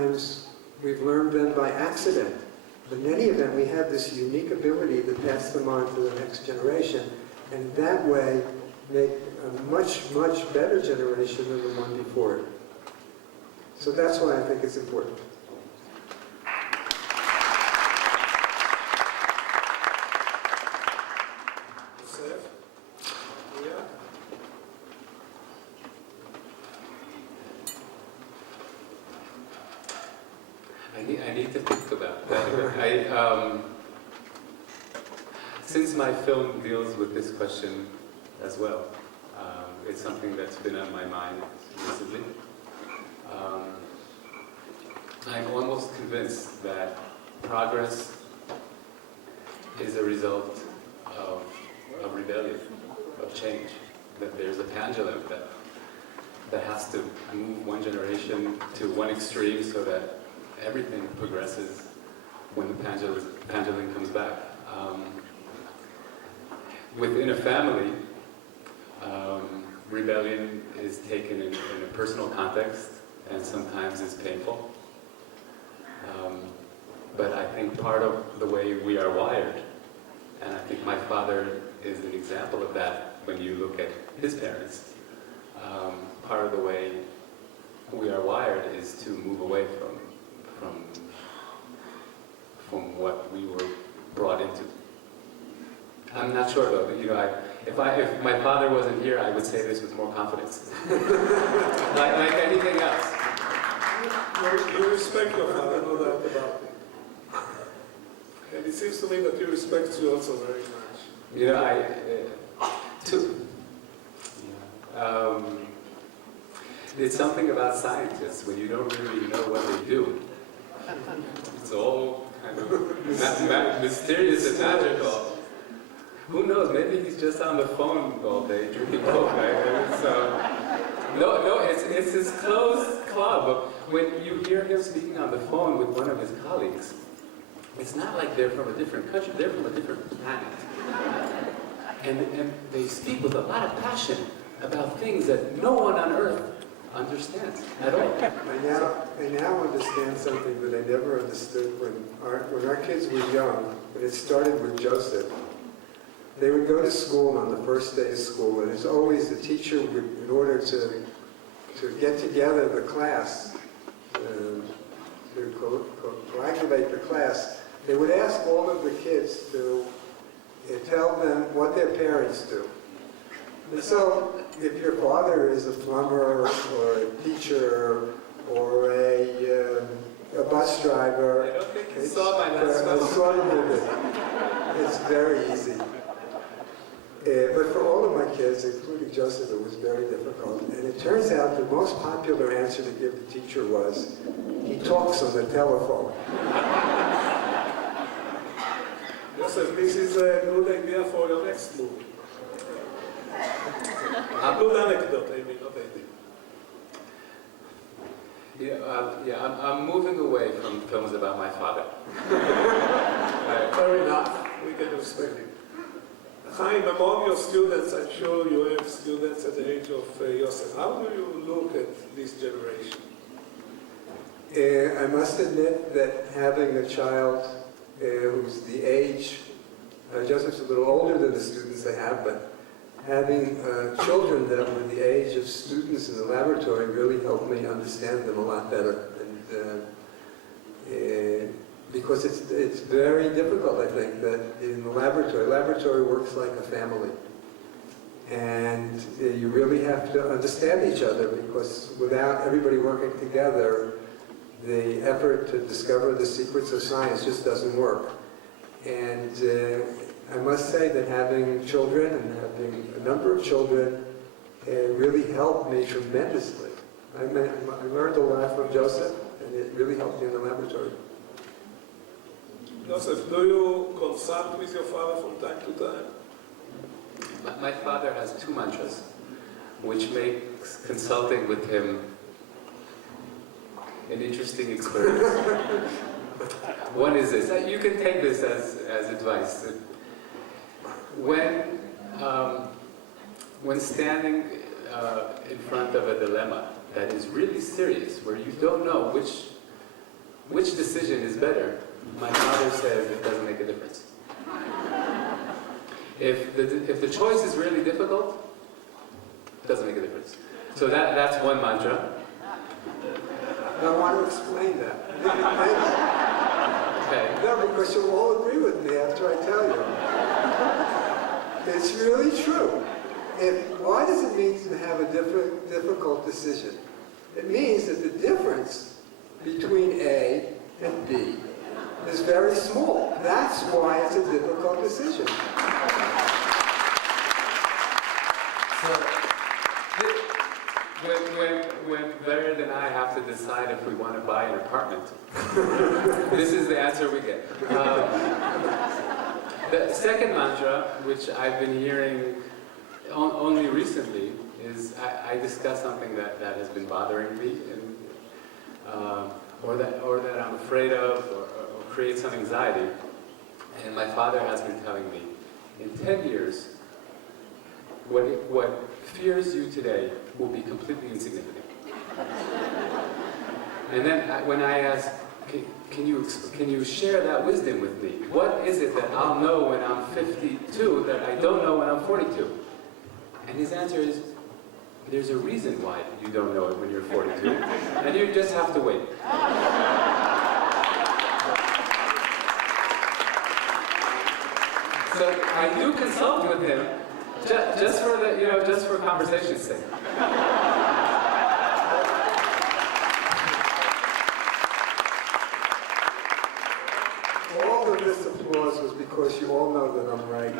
times we've learned them by accident. But in any event, we have this unique ability to pass them on to the next generation, and that way make a much, much better generation than the one before it. So that's why I think it's important. I need to think about that. Since my film deals with this question as well, it's something that's been on my mind recently. I'm almost convinced that progress is a result of rebellion, of change. That there's a pendulum that has to move one generation to one extreme so that everything progresses when the pendulum comes back. Within a family, rebellion is taken in a personal context and sometimes is painful. But I think part of the way we are wired, and I think my father is an example of that when you look at his parents, part of the way we are wired is to move away from what we were brought into. I'm not sure though, if my father wasn't here, I would say this with more confidence. like anything else. You respect your father, no doubt about it. And it seems to me that he respects you also very much. It's something about scientists when you don't really know what they do. It's all kind of mysterious and magical. Who knows? Maybe he's just on the phone all day drinking coke. It's his closed club. When you hear him speaking on the phone with one of his colleagues, it's not like they're from a different country. They're from a different planet, and they speak with a lot of passion about things that no one on earth understands at all. I now understand something that I never understood when our kids were young, and it started with Joseph. They would go to school on the first day of school, and as always, the teacher would, in order to get together the class, to coagulate the class, they would ask all of the kids to tell them what their parents do. And so, if your father is a plumber, or a teacher, or a bus driver, I don't think you saw my last it's very easy. But for all of my kids, including Joseph, it was very difficult. And it turns out the most popular answer to give the teacher was, he talks on the telephone. Joseph, this is a good idea for your next movie. A good anecdote, I mean, not idea. I'm moving away from films about my father. Fair enough, we can respect it. Chaim, among your students, I'm sure you have students at the age of Yossi. How do you look at this generation? I must admit that having a child who's the age, Joseph's a little older than the students I have, but having children that were the age of students in the laboratory really helped me understand them a lot better. And because it's very difficult, I think, that in the laboratory works like a family. And you really have to understand each other, because without everybody working together, the effort to discover the secrets of science just doesn't work. And I must say that having children and having a number of children really helped me tremendously. I learned a lot from Joseph, and it really helped me in the laboratory. Joseph, do you consult with your father from time to time? My father has two mantras, which makes consulting with him an interesting experience. One is this. You can take this as advice. When standing in front of a dilemma that is really serious, where you don't know which which decision is better, my father says it doesn't make a difference. If the choice is really difficult, it doesn't make a difference. So that's one mantra. I want to explain that. Okay. No, because you'll all agree with me after I tell you. It's really true. Why does it mean to have a difficult decision? It means that the difference between A and B is very small. That's why it's a difficult decision. So, when Vardi and I have to decide if we want to buy an apartment, this is the answer we get. The second mantra, which I've been hearing only recently, is I discuss something that has been bothering me, and, or that I'm afraid of, or creates some anxiety. And my father has been telling me, in 10 years, what fears you today will be completely insignificant. And then when I ask, can you share that wisdom with me? What is it that I'll know when I'm 52 that I don't know when I'm 42? And his answer is, there's a reason why you don't know it when you're 42, and you just have to wait. So I do consult with him, just for just for conversation's sake. All of this applause was because you all know that I'm right.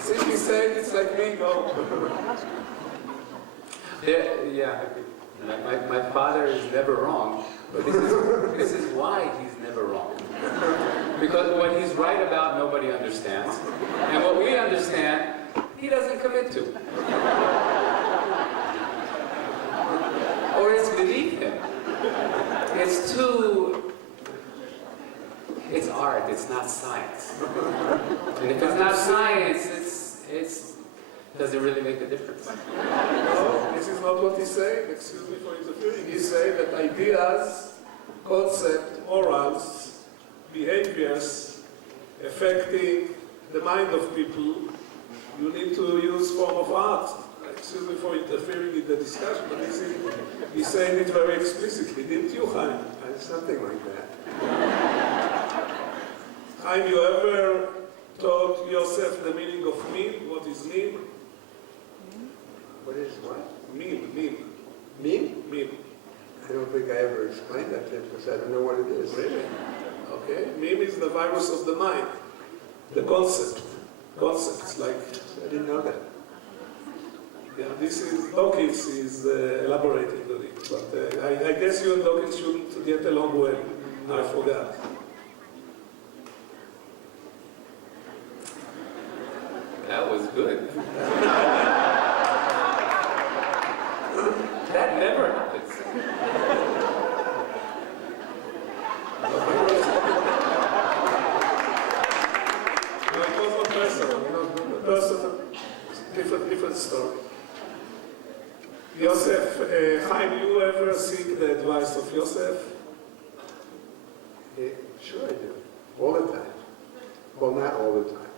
Since he said it's like me, no. Yeah. My father is never wrong, but this is why he's never wrong. Because what he's right about, nobody understands. And what we understand, he doesn't commit to. Or it's beneath him. It's art, it's not science. And if it's not science, does it really make a difference? No, this is not what he's saying. Excuse me for interfering. He's saying that ideas, concepts, morals, behaviors affecting the mind of people, you need to use form of art. Excuse me for interfering in the discussion, but he's saying it very explicitly. Didn't you, Chaim? Something like that. Chaim, you ever taught yourself the meaning of meme? What is meme? What is what? Meme. Meme? Meme. I don't think I ever explained that to him because I don't know what it is. Really? Okay. Meme is the virus of the mind. The concepts like... I didn't know that. Yeah, this is, Dawkins is elaborating on it, but I guess you and Dawkins shouldn't get along well. I forgot. That was good. That never happens. No, it was not personal. Personal, different story. Yosef, Chaim, you ever seek the advice of Yosef? Yeah, sure I do. All the time. Well, not all the time.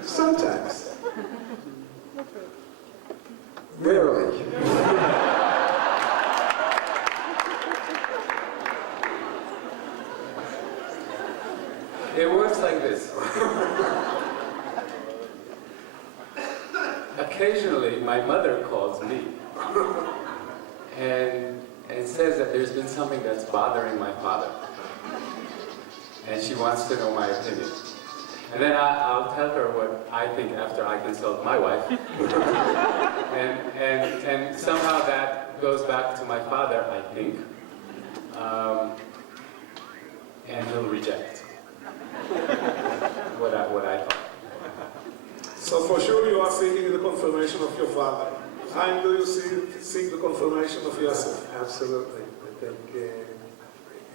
Sometimes. Rarely. It works like this. Occasionally, my mother calls me and says that there's been something that's bothering my father. And she wants to know my opinion. And then I'll tell her what I think after I consult my wife. and somehow that goes back to my father, I think. And he'll reject what I thought. So for sure you are seeking the confirmation of your father. Chaim, do you seek the confirmation of Yosef? Absolutely. I think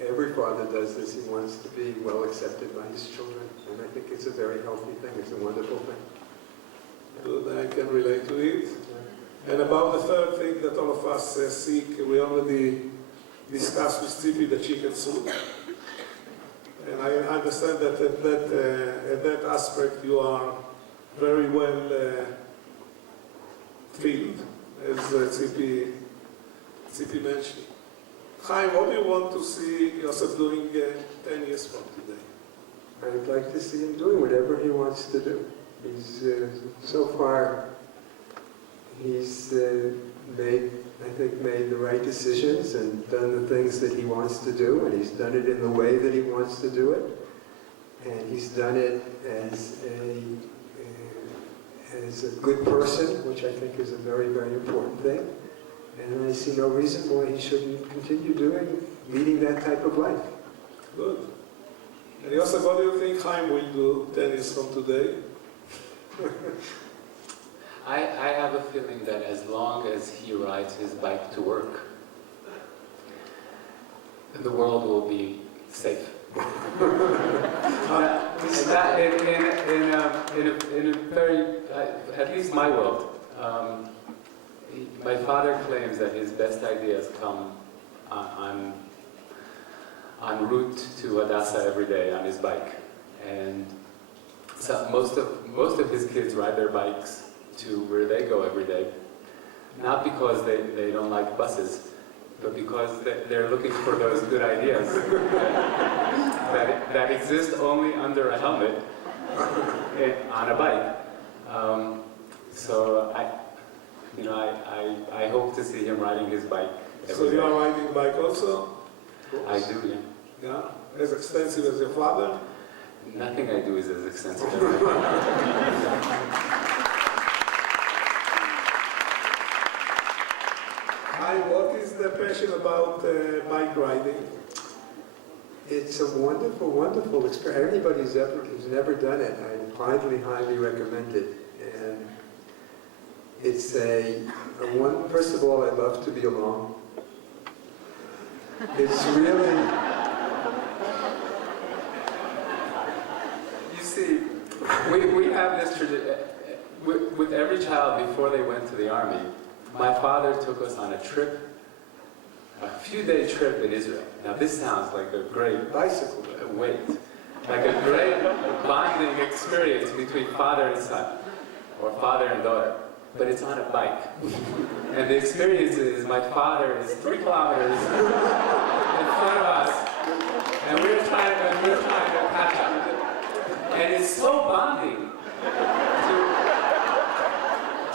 every father does this. He wants to be well accepted by his children. And I think it's a very healthy thing. It's a wonderful thing. Good, I can relate to it. And about the third thing that all of us seek, we already discussed with Tzipi the chicken soup. And I understand that at that aspect you are very well filled, as Tzipi mentioned. Chaim, what do you want to see yourself doing 10 years from today? I'd like to see him doing whatever he wants to do. He's, so far, he's made the right decisions and done the things that he wants to do, and he's done it in the way that he wants to do it. And he's done it as a good person, which I think is a very, very important thing. And I see no reason why he shouldn't continue leading that type of life. Good. And Yossi, what do you think Chaim will do 10 years from today? I have a feeling that as long as he rides his bike to work, the world will be safe. In a very, at least my world, my father claims that his best ideas come en route to Hadassah every day on his bike, and so most of his kids ride their bikes to where they go every day, not because they don't like buses, but because they're looking for those good ideas that exist only under a helmet on a bike. So I hope to see him riding his bike every So day. you are riding bike also? I do, yeah. Yeah? As extensive as your father? Nothing I do is as extensive as my father. Hi, what is the passion about bike riding? It's a wonderful, wonderful experience. Anybody who's never done it, I highly, highly recommend it. And it's first of all, I love to be alone. It's really, You see, we have this tradition, with every child before they went to the army, my father took us on a trip, a few-day trip in Israel. Now this sounds like a great bicycle. like a great bonding experience between father and son, or father and daughter, but it's on a bike. And the experience is my father is 3 kilometers in front of us, and we're trying to catch up. And it's so bonding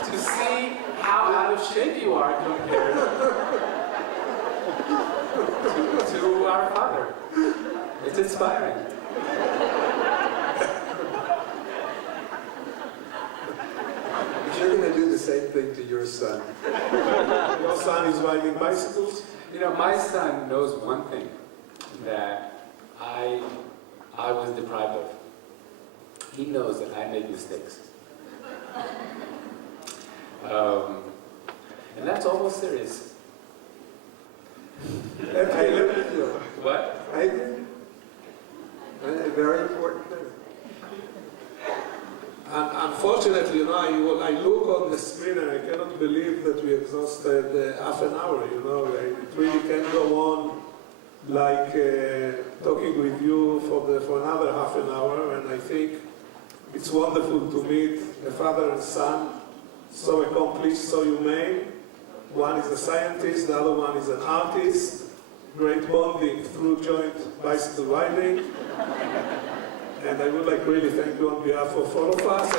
to see how out of shape you are compared to our father. It's inspiring. You're going to do the same thing to your son. Your son is riding bicycles? You know, my son knows one thing that I was deprived of. He knows that I make mistakes. And that's almost serious. I agree with you. What? I agree. A very important thing. And unfortunately, I look on the screen and I cannot believe that we exhausted half an hour, It really can't go on like talking with you for another half an hour, and I think it's wonderful to meet a father and son, so accomplished, so humane. One is a scientist, the other one is an artist. Great bonding through joint bicycle riding. And I would like really thank you on behalf of all of us.